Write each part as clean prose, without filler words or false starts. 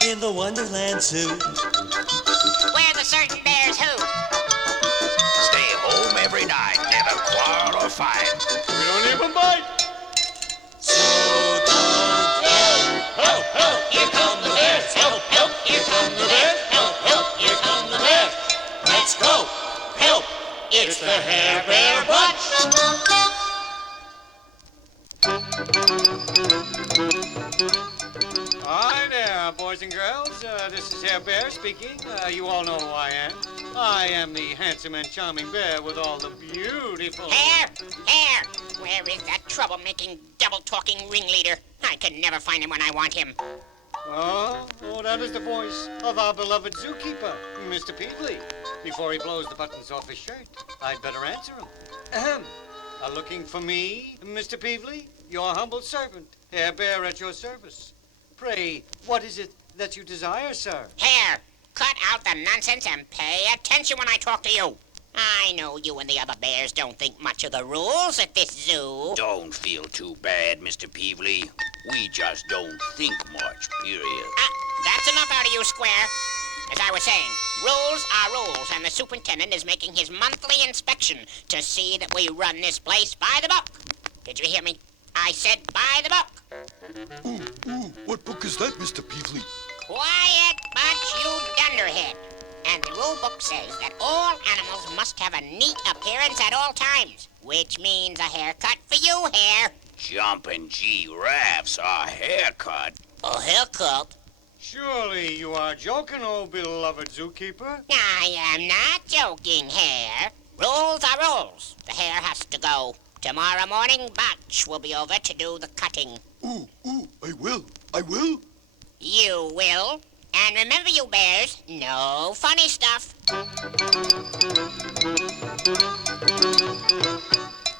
In the Wonderland Zoo. Where the certain bears who? Stay home every night, never quarrel or fight. We don't even bite. So don't Help, help, here come the bears. Help, help, here come the bears. Help, help, here come the bears. Let's go. Help, it's the Hair Bear Bunch. Hi there, boys and girls. This is Hair Bear speaking. You all know who I am. I am the handsome and charming bear with all the beautiful... Hair! Hair! Where is that troublemaking, double-talking ringleader? I can never find him when I want him. Oh, that is the voice of our beloved zookeeper, Mr. Peevely. Before he blows the buttons off his shirt, I'd better answer him. Ahem. Are looking for me, Mr. Peevely? Your humble servant, Hair Bear at your service. Pray, what is it that you desire, sir? Hair! Cut out the nonsense and pay attention when I talk to you. I know you and the other bears don't think much of the rules at this zoo. Don't feel too bad, Mr. Peevely. We just don't think much, period. That's enough out of you, Square. As I was saying, rules are rules, and the superintendent is making his monthly inspection to see that we run this place by the book. Did you hear me? I said by the book. Ooh, what book is that, Mr. Peevely? Quiet bunch, you dunderhead. And the rule book says that all animals must have a neat appearance at all times, which means a haircut for you, Hair. Jumping giraffes, a haircut. A haircut? Surely you are joking, oh beloved zookeeper. I am not joking, Hair. Rules are rules. The hair has to go. Tomorrow morning, Butch will be over to do the cutting. Ooh, I will. You will. And remember, you bears, no funny stuff.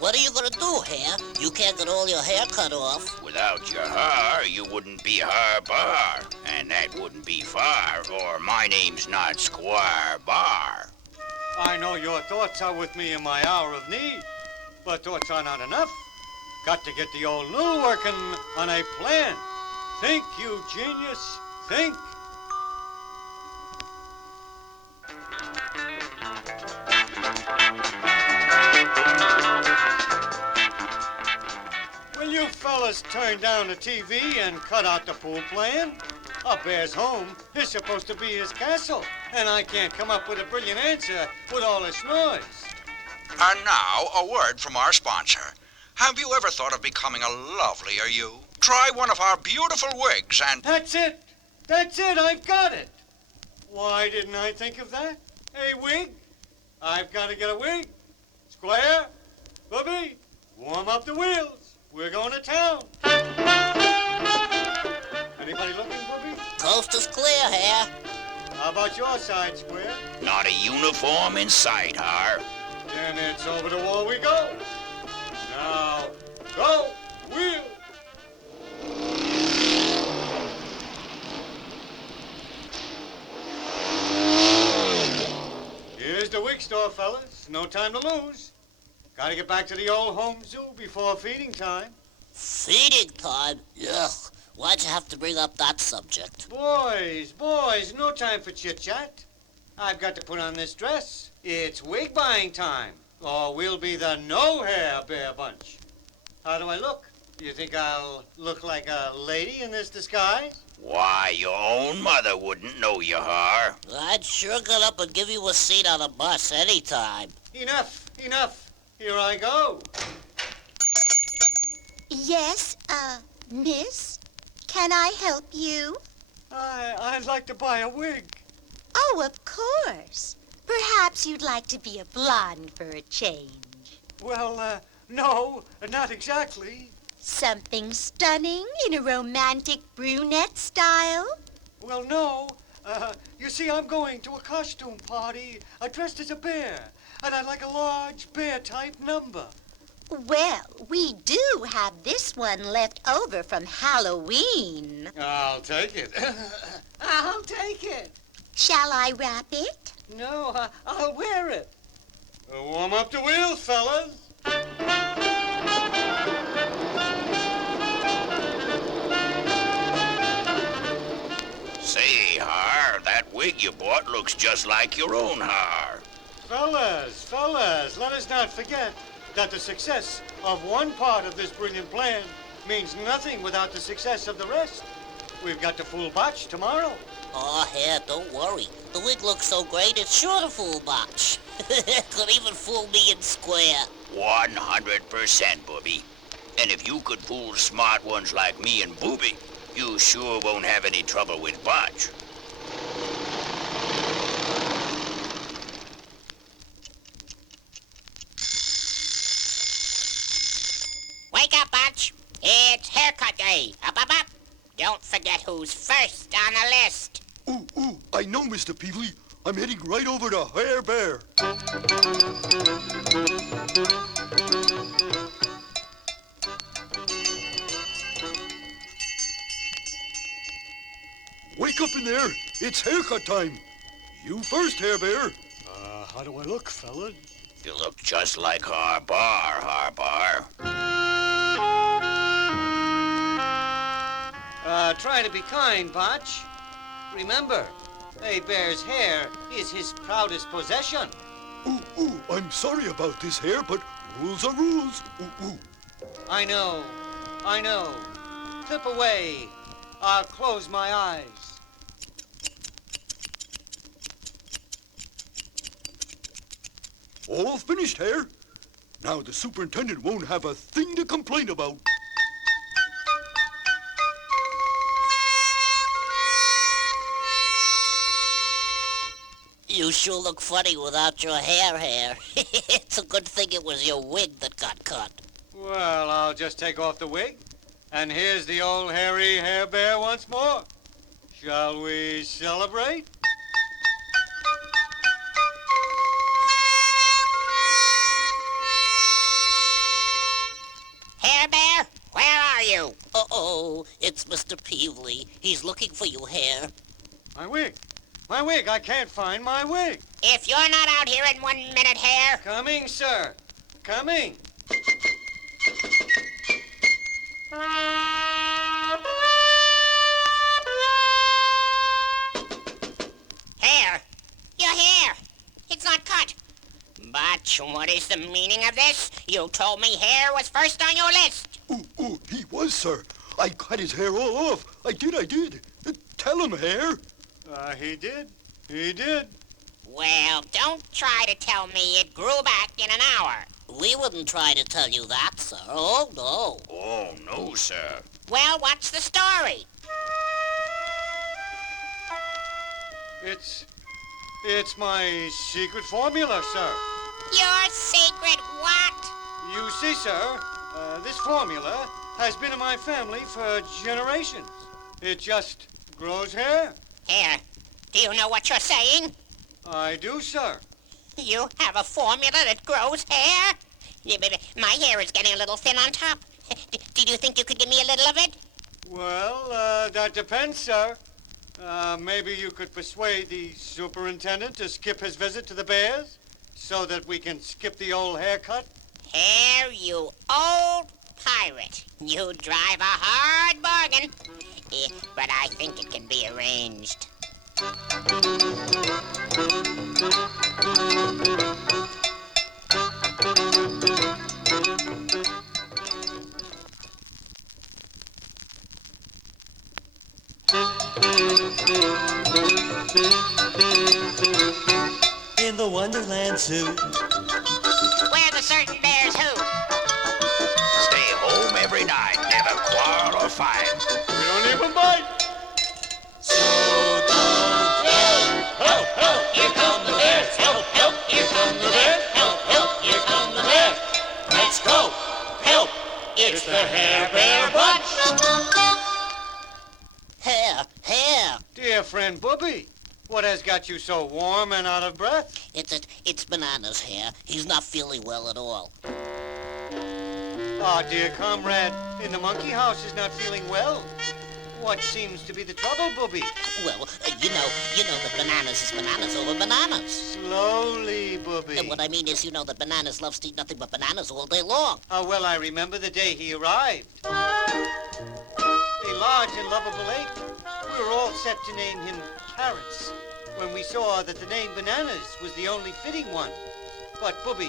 What are you gonna do, Hair? You can't get all your hair cut off. Without your hair, you wouldn't be Har Bar, and that wouldn't be far, or my name's not Squire Bar. I know your thoughts are with me in my hour of need, but thoughts are not enough. Got to get the old noodle working on a plan. Think, you genius, think. Will you fellas turn down the TV and cut out the pool plan? A bear's home is supposed to be his castle, and I can't come up with a brilliant answer with all this noise. And now, a word from our sponsor. Have you ever thought of becoming a lovelier you? Try one of our beautiful wigs and... That's it, I've got it. Why didn't I think of that? A wig? I've got to get a wig. Square, Bubby, warm up the wheels. We're going to town. Anybody looking, Bubby? Coast is clear, Hair. How about your side, Square? Not a uniform in sight, Har. Then it's over the wall we go. Now, go, wheel. Here's the wig store, fellas. No time to lose. Gotta get back to the old home zoo before feeding time. Feeding time? Ugh. Why'd you have to bring up that subject? Boys, no time for chit-chat. I've got to put on this dress. It's wig buying time, or we'll be the no-hair bear bunch. How do I look? You think I'll look like a lady in this disguise? Why, your own mother wouldn't know you, Har. I'd sure get up and give you a seat on a bus anytime. Enough. Here I go. Yes, miss? Can I help you? I'd like to buy a wig. Oh, of course. Perhaps you'd like to be a blonde for a change. Well, no, not exactly. Something stunning in a romantic brunette style? Well, no. You see, I'm going to a costume party dressed as a bear, and I'd like a large bear-type number. Well, we do have this one left over from Halloween. I'll take it. I'll take it. Shall I wrap it? No, I'll wear it. Warm up the wheels, fellas. looks just like your own hair. Fellas, let us not forget that the success of one part of this brilliant plan means nothing without the success of the rest. We've got to fool Botch tomorrow. Oh, Hare, don't worry. The wig looks so great, it's sure to fool Botch. Could even fool me in square. 100%, Booby. And if you could fool smart ones like me and Booby, you sure won't have any trouble with Botch. Wake up, Butch. It's haircut day. Up, up, up. Don't forget who's first on the list. Ooh, I know, Mr. Peevely. I'm heading right over to Hanna Barbera. Wake up in there. It's haircut time. You first, Hanna Barbera. How do I look, fella? You look just like Harbar. Try to be kind, Botch. Remember, a bear's hair is his proudest possession. Ooh, I'm sorry about this hair, but rules are rules. Ooh. I know. Clip away. I'll close my eyes. All finished, hair. Now the superintendent won't have a thing to complain about. You sure look funny without your hair. It's a good thing it was your wig that got cut. Well, I'll just take off the wig. And here's the old hairy hair bear once more. Shall we celebrate? Hair Bear, where are you? Uh-oh, it's Mr. Peevely. He's looking for you, Hare. My wig, I can't find my wig. If you're not out here in 1 minute, Hare. Coming, sir. Coming. Hare, your hair. It's not cut. But what is the meaning of this? You told me hair was first on your list. Ooh, he was, sir. I cut his hair all off. I did. Tell him, Hare. He did. Well, don't try to tell me it grew back in an hour. We wouldn't try to tell you that, sir. Oh, no. Oh, no, sir. Well, what's the story? It's my secret formula, sir. Your secret what? You see, sir, this formula has been in my family for generations. It just grows hair. Hare, do you know what you're saying? I do, sir. You have a formula that grows hair? My hair is getting a little thin on top. Did you think you could give me a little of it? Well, that depends, sir. Maybe you could persuade the superintendent to skip his visit to the Bears so that we can skip the old haircut. Hare, you old pirate. You drive a hard bargain. But I think it can be arranged. In the Wonderland Zoo. Where the certain bears who? Stay home every night, never quarrel or fight. We don't even bite. So don't yell. Help, help, here come the bears. Help, help, here come the bears. Help, help, here come the bears. Let's go. Help. It's the Hair Bear Bunch. Hare. Dear friend Booby, what has got you so warm and out of breath? It's Banana's hair. He's not feeling well at all. Our dear comrade in the monkey house is not feeling well. What seems to be the trouble, Booby? Well, you know that Bananas is bananas over bananas. Slowly, Booby. And what I mean is, you know that Bananas loves to eat nothing but bananas all day long. How well I remember the day he arrived. A large and lovable ape. We were all set to name him Carrots when we saw that the name Bananas was the only fitting one. But, Booby,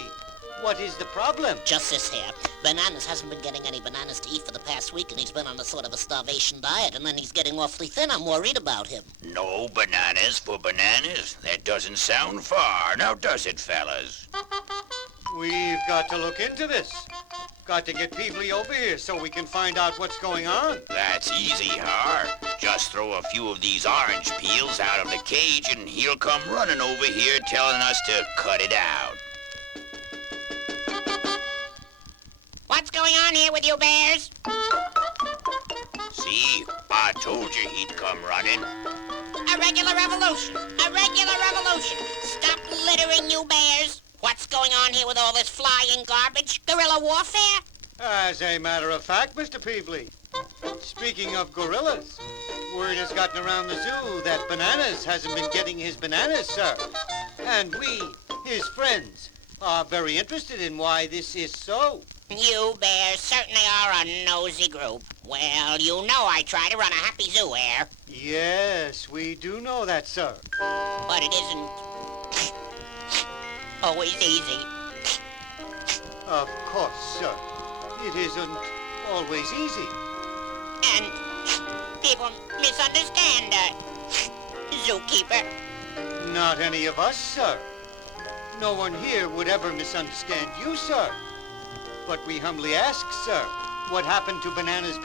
what is the problem? Just this here. Bananas hasn't been getting any bananas to eat for the past week, and he's been on a sort of a starvation diet, and then he's getting awfully thin. I'm worried about him. No bananas for bananas? That doesn't sound far, now does it, fellas? We've got to look into this. Got to get Peevely over here so we can find out what's going on. That's easy, Har. Just throw a few of these orange peels out of the cage and he'll come running over here telling us to cut it out. What's going on here with you bears? See, I told you he'd come running. A regular revolution. A regular revolution. Stop littering, you bears. What's going on here with all this flying garbage? Guerrilla warfare? As a matter of fact, Mr. Peevely, speaking of gorillas, word has gotten around the zoo that Bananas hasn't been getting his bananas, sir. And we, his friends, are very interested in why this is so. You bears certainly are a nosy group. Well, you know I try to run a happy zoo here. Yes, we do know that, sir. But it isn't always easy. Of course, sir. It isn't always easy. And people misunderstand zookeeper. Not any of us, sir. No one here would ever misunderstand you, sir. But we humbly ask, sir, what happened to Bananas?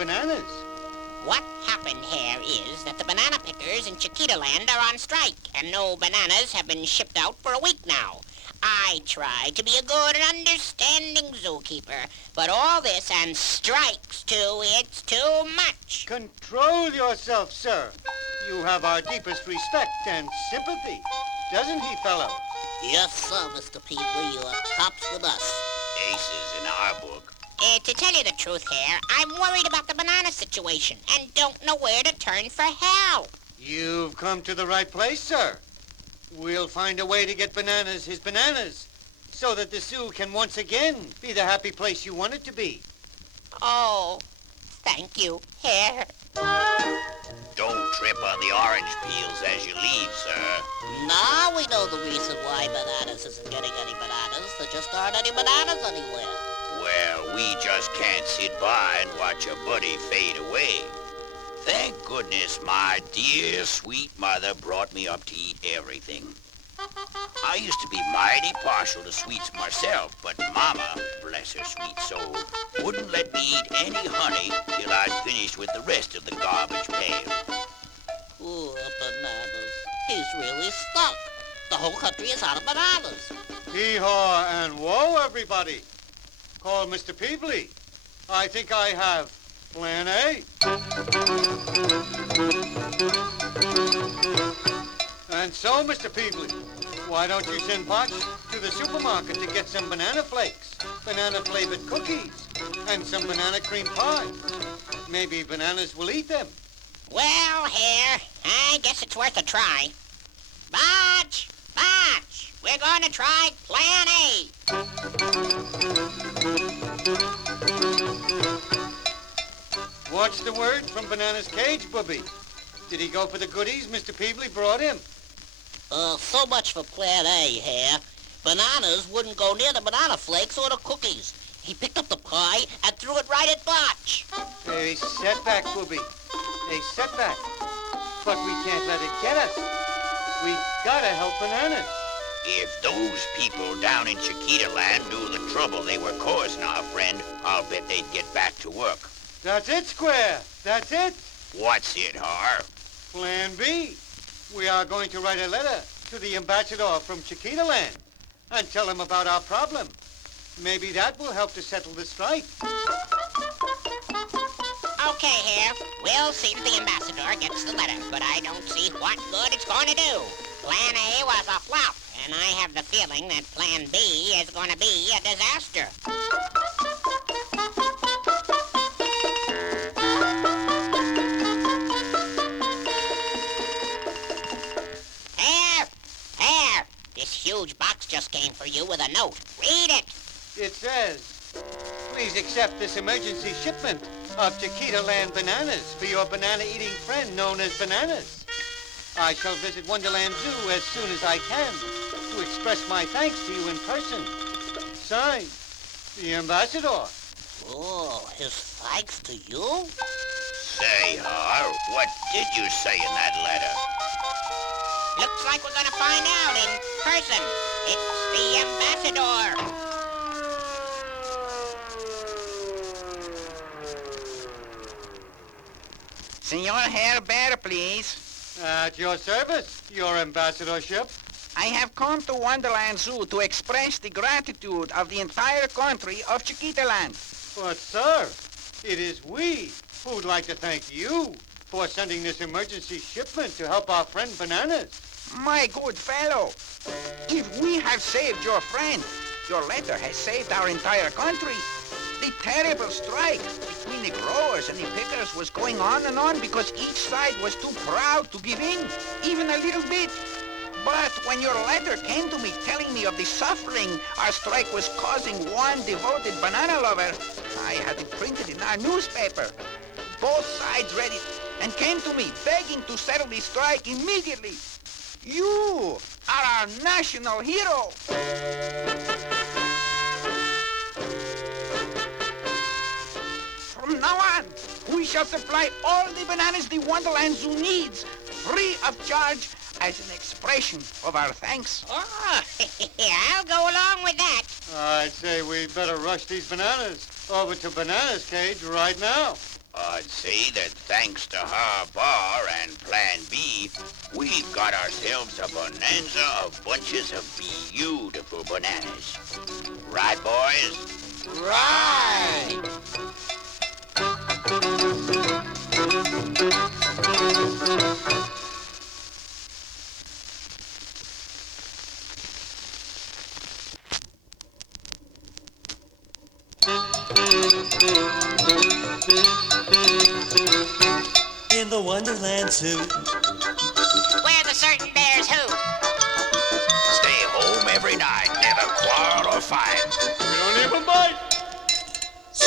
What happened here is that the banana pickers in Chiquita Land are on strike, and no bananas have been shipped out for a week now. I try to be a good and understanding zookeeper, but all this and strikes too, it's too much. Control yourself, sir. You have our deepest respect and sympathy, doesn't he, fellow? Yes, sir, Mr. Peevely. You are tops with us. Aces in our book. To tell you the truth here, I'm worried about the banana situation and don't know where to turn for help. You've come to the right place, sir. We'll find a way to get Bananas his bananas, so that the zoo can once again be the happy place you want it to be. Oh, thank you, Hare. Don't trip on the orange peels as you leave, sir. Now we know the reason why Bananas isn't getting any bananas. There just aren't any bananas anywhere. Well, we just can't sit by and watch a buddy fade away. Thank goodness my dear sweet mother brought me up to eat everything. I used to be mighty partial to sweets myself, but Mama, bless her sweet soul, wouldn't let me eat any honey till I'd finished with the rest of the garbage pail. Ooh, Bananas. He's really stuck. The whole country is out of bananas. Hee-haw and whoa, everybody. Call Mr. Peevely. I think I have Plan A. And so, Mr. Peevely, why don't you send Potch to the supermarket to get some banana flakes, banana-flavored cookies, and some banana cream pie? Maybe Bananas will eat them. Well, Hare, I guess it's worth a try. Botch! Botch! We're going to try Plan A. What's the word from Banana's cage, Booby? Did he go for the goodies Mr. Peevely brought him? So much for Plan A here. Bananas wouldn't go near the banana flakes or the cookies. He picked up the pie and threw it right at Botch. A setback, Booby. A setback. But we can't let it get us. We gotta help Bananas. If those people down in Chiquita Land knew the trouble they were causing our friend, I'll bet they'd get back to work. That's it, Square. That's it. What's it, Har? Plan B. We are going to write a letter to the ambassador from Chiquita Land and tell him about our problem. Maybe that will help to settle the strike. Okay, Hare. We'll see if the ambassador gets the letter, but I don't see what good it's going to do. Plan A was a flop, and I have the feeling that Plan B is going to be a disaster. Hare! This huge box just came for you with a note. Read it. It says, please accept this emergency shipment of Chiquita Land bananas for your banana-eating friend known as Bananas. I shall visit Wonderland Zoo as soon as I can to express my thanks to you in person. Signed, the Ambassador. Oh, his thanks to you? Say, Har, what did you say in that letter? Looks like we're gonna find out in person. It's the Ambassador. Senor Hanna Barbera, please. At your service, your ambassadorship. I have come to Wonderland Zoo to express the gratitude of the entire country of Chiquitaland. But, sir, it is we who'd like to thank you for sending this emergency shipment to help our friend Bananas. My good fellow, if we have saved your friend, your letter has saved our entire country. The terrible strike between the growers and the pickers was going on and on because each side was too proud to give in, even a little bit. But when your letter came to me telling me of the suffering our strike was causing one devoted banana lover, I had it printed in our newspaper. Both sides read it and came to me begging to settle the strike immediately. You are our national hero. From now on, we shall supply all the bananas the Wonderland Zoo needs, free of charge, as an expression of our thanks. Oh, I'll go along with that. I'd say we'd better rush these bananas over to Banana's cage right now. I'd say that thanks to Hanna Bar and Plan B, we've got ourselves a bonanza of bunches of beautiful bananas. Right, boys? Right! In the Wonderland Zoo. Where the certain bears who? Stay home every night, never quarrel or fight. We don't even bite. So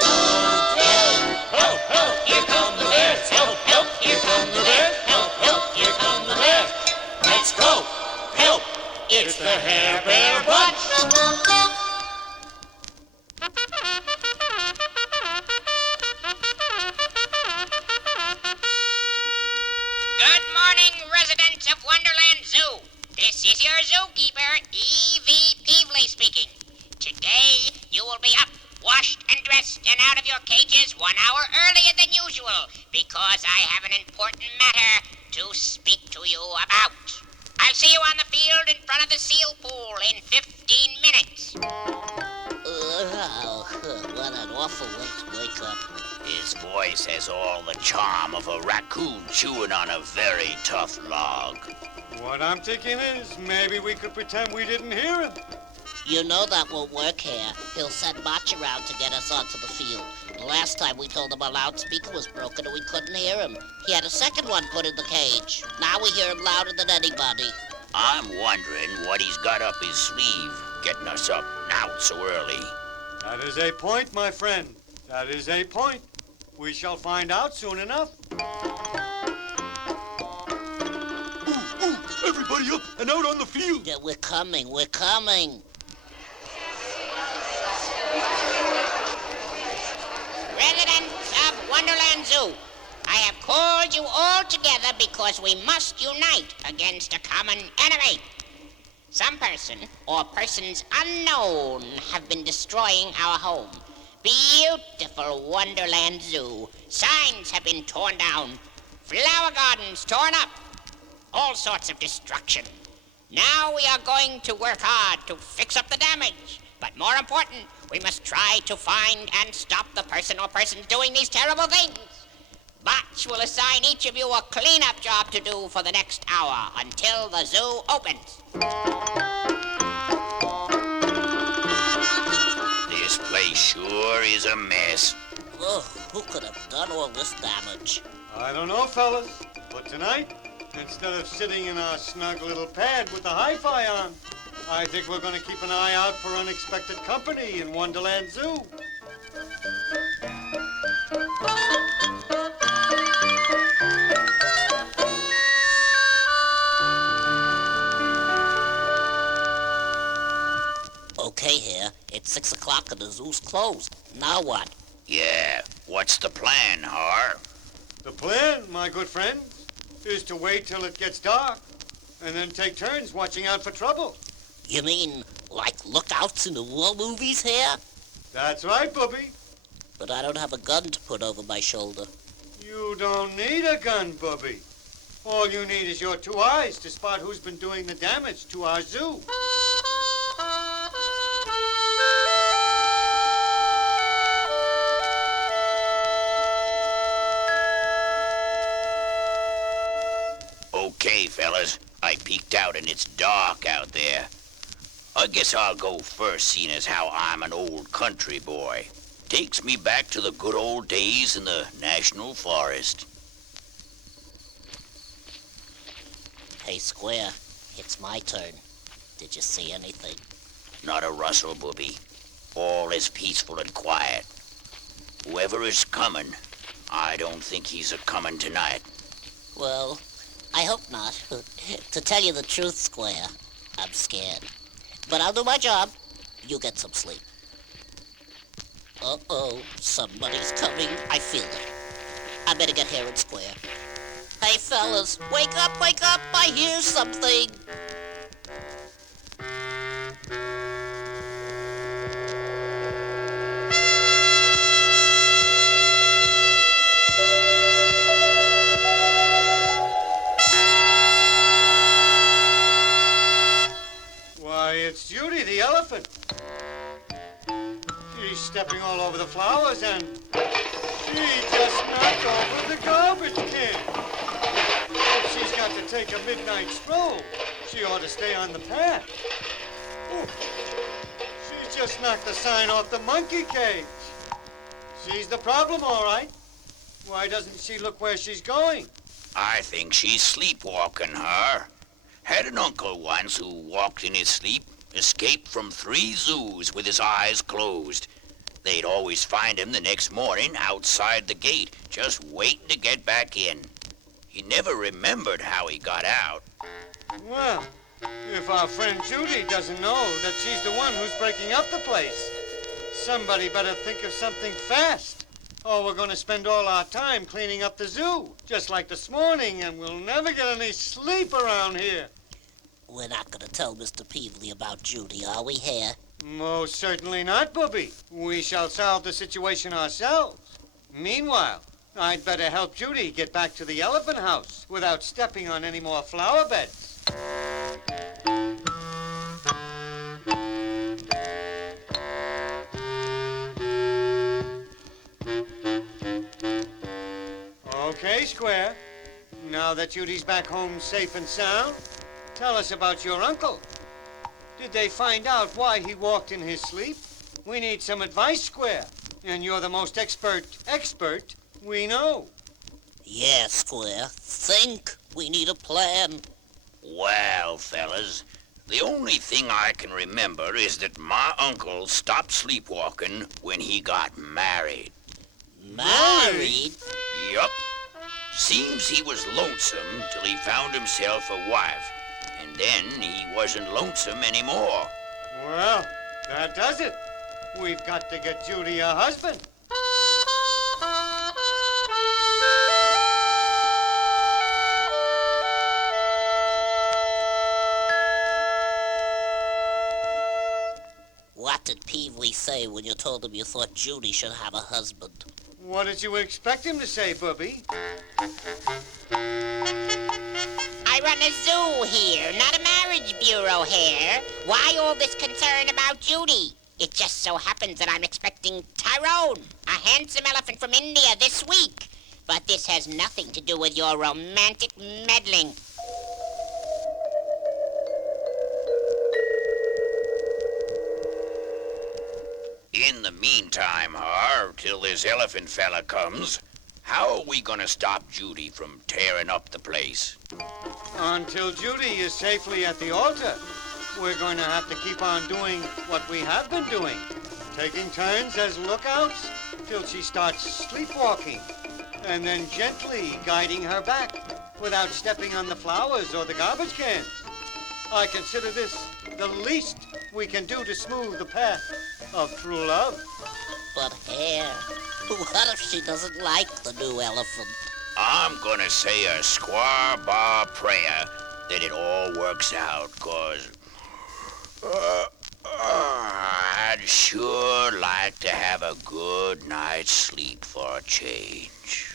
don't yell. Help, help, here come the bears. Help, help, here come the bears. Help, help, here come the bears. Let's go. Help. It's the Hanna Barbera Bunch. Good morning, residents of Wonderland Zoo. This is your zookeeper, E.V. Peevely speaking. Today, you will be up, washed and dressed and out of your cages 1 hour earlier than usual because I have an important matter to speak to you about. I'll see you on the field in front of the seal pool in 15 minutes. What an awful way to wake up. His voice has all the charm of a raccoon chewing on a very tough log. What I'm thinking is maybe we could pretend we didn't hear him. You know that won't work here. He'll send March around to get us onto the field. The last time we told him our loudspeaker was broken and we couldn't hear him. He had a second one put in the cage. Now we hear him louder than anybody. I'm wondering what he's got up his sleeve, getting us up now so early. That is a point, my friend. That is a point. We shall find out soon enough. Ooh, everybody up and out on the field. Yeah, we're coming, we're coming. Residents of Wonderland Zoo, I have called you all together because we must unite against a common enemy. Some person or persons unknown have been destroying our home. Beautiful Wonderland Zoo. Signs have been torn down. Flower gardens torn up. All sorts of destruction. Now we are going to work hard to fix up the damage. But more important, we must try to find and stop the person or persons doing these terrible things. Botch will assign each of you a cleanup job to do for the next hour until the zoo opens. This place sure is a mess. Ugh, who could have done all this damage? I don't know, fellas, but tonight, instead of sitting in our snug little pad with the hi-fi on, I think we're going to keep an eye out for unexpected company in Wonderland Zoo. Okay, Hare. It's 6 o'clock and the zoo's closed. Now what? Yeah, what's the plan, Har? The plan, my good friend, is to wait till it gets dark and then take turns watching out for trouble. You mean like lookouts in the war movies, Hare? That's right, Bubby. But I don't have a gun to put over my shoulder. You don't need a gun, Bubby. All you need is your 2 eyes to spot who's been doing the damage to our zoo. Okay, fellas. I peeked out and it's dark out there. I guess I'll go first, seeing as how I'm an old country boy. Takes me back to the good old days in the National Forest. Hey, Square, it's my turn. Did you see anything? Not a rustle, Booby. All is peaceful and quiet. Whoever is coming, I don't think he's a-coming tonight. Well, I hope not. To tell you the truth, Square, I'm scared. But I'll do my job. You get some sleep. Uh-oh, somebody's coming. I feel it. I better get Hare and Square. Hey, fellas, wake up, I hear something. Why, it's Judy the elephant. She's stepping all over the flowers and she just knocked over the garbage can. If she's got to take a midnight stroll, she ought to stay on the path. Ooh, she just knocked the sign off the monkey cage. She's the problem, all right. Why doesn't she look where she's going? I think she's sleepwalking, Har. Had an uncle once who walked in his sleep, escaped from 3 zoos with his eyes closed. They'd always find him the next morning outside the gate, just waiting to get back in. He never remembered how he got out. Well, if our friend Judy doesn't know that she's the one who's breaking up the place, somebody better think of something fast. Or we're going to spend all our time cleaning up the zoo, just like this morning, and we'll never get any sleep around here. We're not gonna tell Mr. Peevely about Judy, are we, Hare? Most certainly not, Bubby. We shall solve the situation ourselves. Meanwhile, I'd better help Judy get back to the elephant house without stepping on any more flower beds. Okay, Square. Now that Judy's back home safe and sound, tell us about your uncle. Did they find out why he walked in his sleep? We need some advice, Square. And you're the most expert we know. Yeah, Square. Think. We need a plan. Well, fellas, the only thing I can remember is that my uncle stopped sleepwalking when he got married. Married? Yup. Seems he was lonesome till he found himself a wife. And then he wasn't lonesome anymore. Well, that does it. We've got to get Judy a husband. What did Peevely say when you told him you thought Judy should have a husband? What did you expect him to say, Bubby? I run a zoo here, not a marriage bureau, Hare. Why all this concern about Judy? It just so happens that I'm expecting Tyrone, a handsome elephant from India, this week. But this has nothing to do with your romantic meddling. In the meantime, Har, till this elephant fella comes, how are we gonna stop Judy from tearing up the place? Until Judy is safely at the altar, we're going to have to keep on doing what we have been doing. Taking turns as lookouts till she starts sleepwalking, and then gently guiding her back without stepping on the flowers or the garbage cans. I consider this the least we can do to smooth the path of true love. But Hare, what if she doesn't like the new elephant? I'm gonna say a square bar prayer that it all works out, 'cause I'd sure like to have a good night's sleep for a change.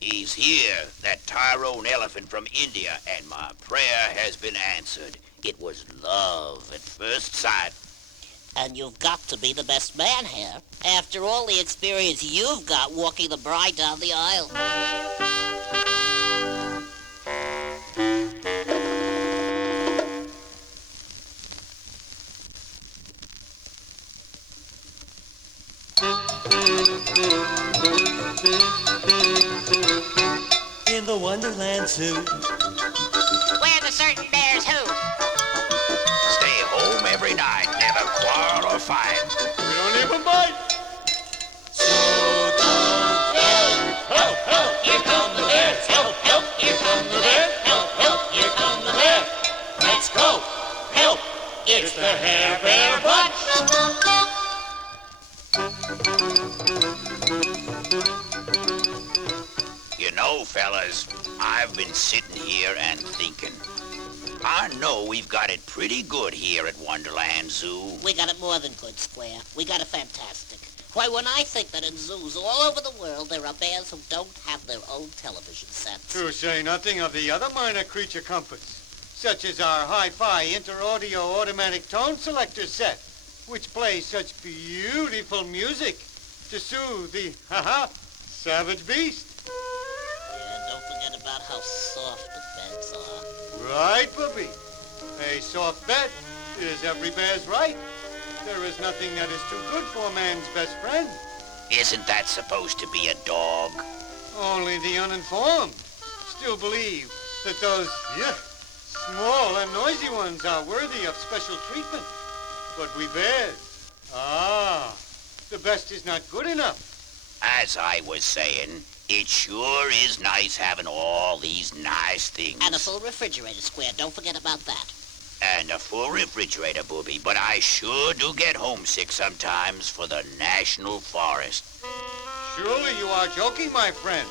He's here, that Tyrone elephant from India, and my prayer has been answered. It was love at first sight. And you've got to be the best man, Hare. After all the experience you've got walking the bride down the aisle. In the Wonderland Zoo. Where the certain bears who? Stay home every night, never quarrel or fight. We don't even bite. So don't help, help, here come the bears. Help, help, here come the bears. Help, help, here come the bears. Let's go, help, it's the Hare Bear Bunch. You know, fellas, I've been sitting here and thinking. I know we've got it pretty good here at Wonderland Zoo. We got it more than good, Square. We got it fantastic. Why, when I think that in zoos all over the world there are bears who don't have their own television sets. To say nothing of the other minor creature comforts, such as our hi-fi inter-audio automatic tone selector set, which plays such beautiful music to soothe the, savage beast. Yeah, don't forget about how soft the beds are. Right, Booby. A soft bed is every bear's right. There is nothing that is too good for a man's best friend. Isn't that supposed to be a dog? Only the uninformed still believe that those, small and noisy ones are worthy of special treatment. But we bears, the best is not good enough. As I was saying, it sure is nice having all these nice things. And a full refrigerator, Square. Don't forget about that. And a full refrigerator, Booby, but I sure do get homesick sometimes for the National Forest. Surely you are joking, my friend.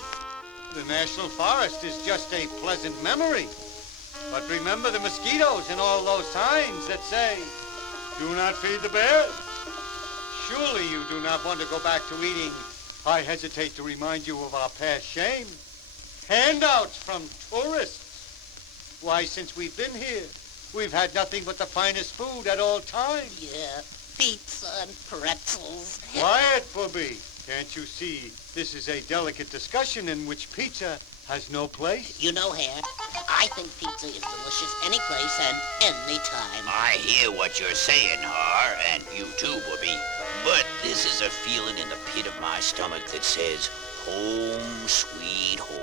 The National Forest is just a pleasant memory. But remember the mosquitoes and all those signs that say, do not feed the bears. Surely you do not want to go back to eating, I hesitate to remind you of our past shame, handouts from tourists. Why, since we've been here, we've had nothing but the finest food at all times. Yeah, pizza and pretzels. Quiet, Booby. Can't you see this is a delicate discussion in which pizza has no place? You know, Hare, I think pizza is delicious any place and any time. I hear what you're saying, Har, and you too, Booby. But this is a feeling in the pit of my stomach that says, home, sweet home.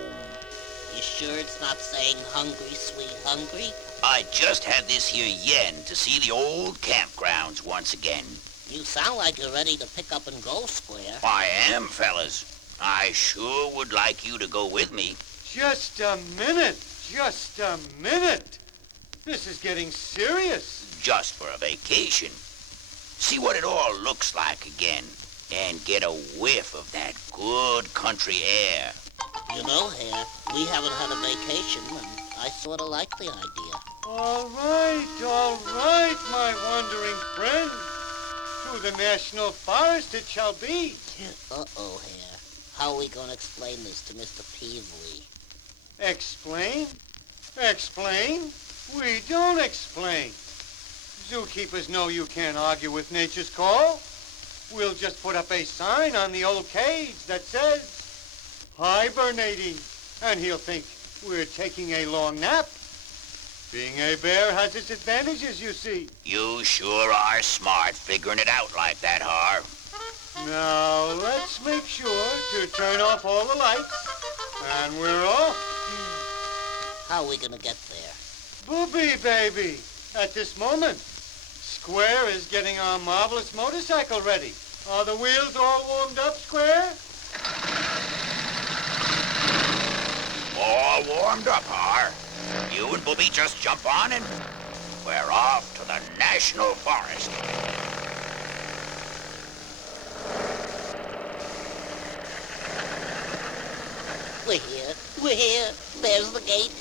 You sure it's not saying hungry, sweet hungry? I just had this here yen to see the old campgrounds once again. You sound like you're ready to pick up and go, Square. I am, fellas. I sure would like you to go with me. Just a minute. Just a minute. This is getting serious. Just for a vacation. See what it all looks like again. And get a whiff of that good country air. You know, Hare, we haven't had a vacation, and I sort of like the idea. All right, my wandering friend. To the National Forest it shall be. Uh-oh, Hare. How are we going to explain this to Mr. Peevely? Explain? Explain? We don't explain. Zookeepers know you can't argue with nature's call. We'll just put up a sign on the old cage that says, hibernating, and he'll think we're taking a long nap. Being a bear has its advantages, you see. You sure are smart figuring it out like that, Har. Now, let's make sure to turn off all the lights, and we're off. How are we going to get there? Booby, baby, at this moment, Square is getting our marvelous motorcycle ready. Are the wheels all warmed up, Square? All warmed up, Har. You and Booby just jump on and we're off to the National Forest. We're here. We're here. There's the gate.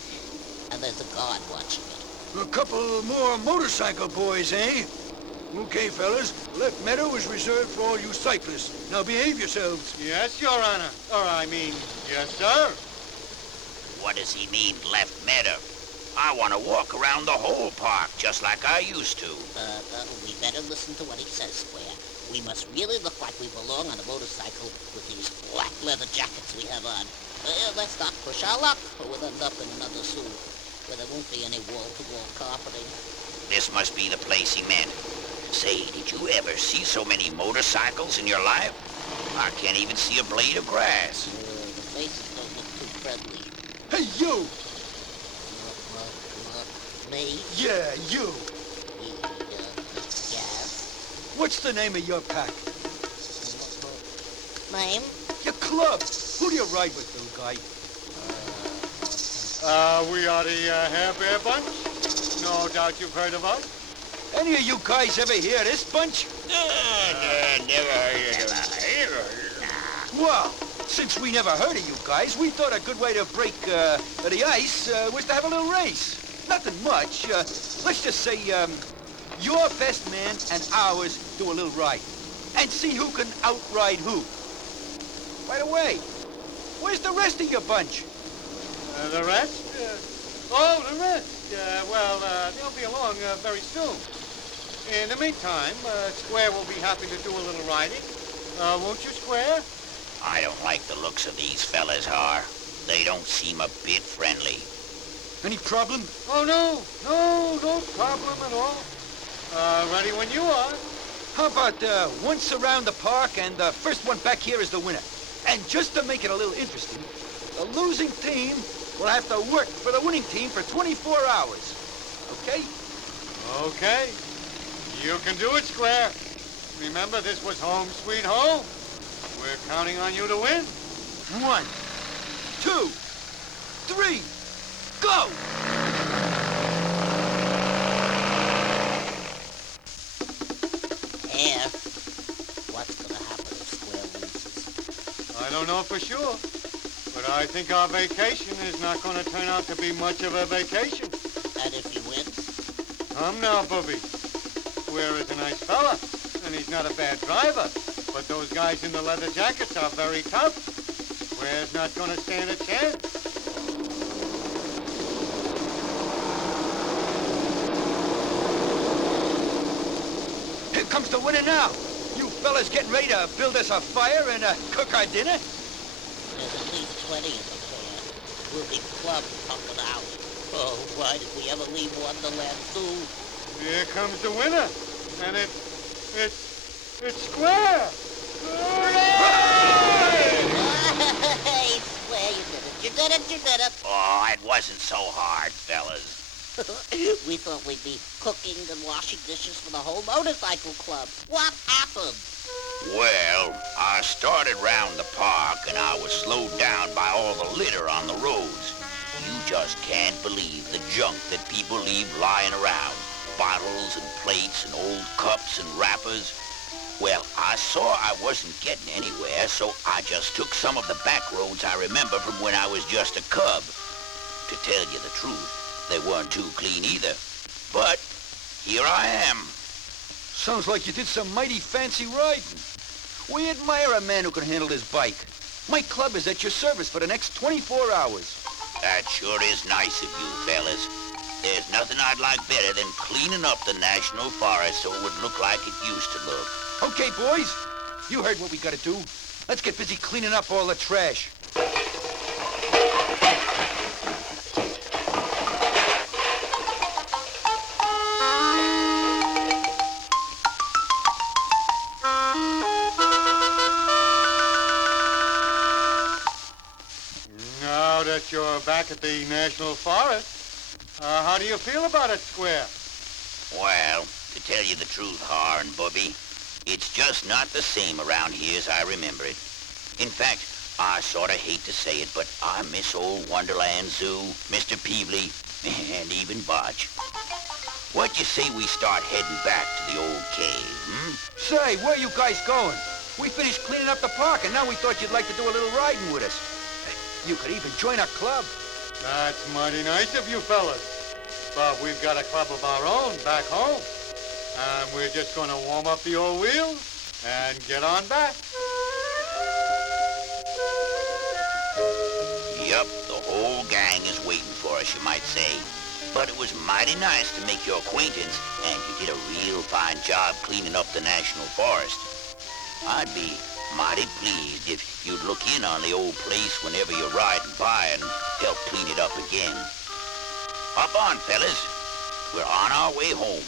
And there's a guard watching it. A couple more motorcycle boys, eh? Okay, fellas. Left meadow is reserved for all you cyclists. Now behave yourselves. Yes, Your Honor. Or I mean, yes, sir. What does he mean, left meadow? I want to walk around the whole park just like I used to. We better listen to what he says, Square. We must really look like we belong on a motorcycle with these black leather jackets we have on. Let's not push our luck, or we'll end up in another zoo, where there won't be any wall-to-wall carpeting. This must be the place he meant. Say, did you ever see so many motorcycles in your life? I can't even see a blade of grass. The faces don't look too friendly. Hey, you! Me? Yeah, you! Yes? What's the name of your pack? Name? Your club. Who do you ride with, little guy? We are the Hair Bear Bunch. No doubt you've heard of us. Any of you guys ever hear this bunch? Never heard of it. Well, since we never heard of you guys, we thought a good way to break the ice was to have a little race. Nothing much. Let's just say your best man and ours do a little ride. And see who can outride who. By the way, where's the rest of your bunch? The rest? The rest. They'll be along very soon. In the meantime, Square will be happy to do a little riding. Won't you, Square? I don't like the looks of these fellas, Har. They don't seem a bit friendly. Any problem? Oh, no problem at all. Ready when you are. How about once around the park and the first one back here is the winner? And just to make it a little interesting, the losing team will have to work for the winning team for 24 hours. Okay? Okay. You can do it, Square. Remember, this was home sweet home. We're counting on you to win. 1, 2, 3, go! Hair. What's gonna happen if Square loses? I don't know for sure, but I think our vacation is not going to turn out to be much of a vacation. And if he wins? Come now, Booby. Square is a nice fella, and he's not a bad driver. But those guys in the leather jackets are very tough. Square's not going to stand a chance. Here comes the winner now. You fellas getting ready to build us a fire and cook our dinner? There's at least 20 in the can. We'll be club pumping out. Oh, why did we ever leave Wonderland Zoo? Here comes the winner, and it's Square. Hey, Square, you did it. Oh, it wasn't so hard, fellas. We thought we'd be cooking and washing dishes for the whole motorcycle club. What happened? Well, I started round the park and I was slowed down by all the litter on the roads. You just can't believe the junk that people leave lying around. Bottles and plates and old cups and wrappers. Well, I saw I wasn't getting anywhere, so I just took some of the back roads I remember from when I was just a cub. To tell you the truth, they weren't too clean either. But here I am. Sounds like you did some mighty fancy riding. We admire a man who can handle his bike. My club is at your service for the next 24 hours. That sure is nice of you, fellas. There's nothing I'd like better than cleaning up the National Forest so it would look like it used to look. Okay, boys. You heard what we gotta do. Let's get busy cleaning up all the trash. Now that you're back at the National Forest, how do you feel about it, Square? Well, to tell you the truth, Har and Bubby, It's just not the same around here as I remember it. In fact, I sort of hate to say it, but I miss old Wonderland Zoo, Mr. Peevely, and even Botch. What you say we start heading back to the old cave, hmm? Say, where you guys going? We finished cleaning up the park, and now we thought you'd like to do a little riding with us. You could even join our club. That's mighty nice of you fellas. But we've got a club of our own back home. And we're just going to warm up the old wheels and get on back. Yup, the whole gang is waiting for us, you might say. But it was mighty nice to make your acquaintance, and you did a real fine job cleaning up the National Forest. I'd be mighty pleased if you'd look in on the old place whenever you're riding by and help clean it up again. Hop on, fellas. We're on our way home.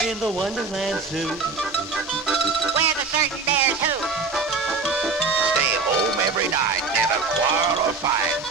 In the Wonderland Zoo. Where the certain bears who? Stay home every night, never quarrel or fight.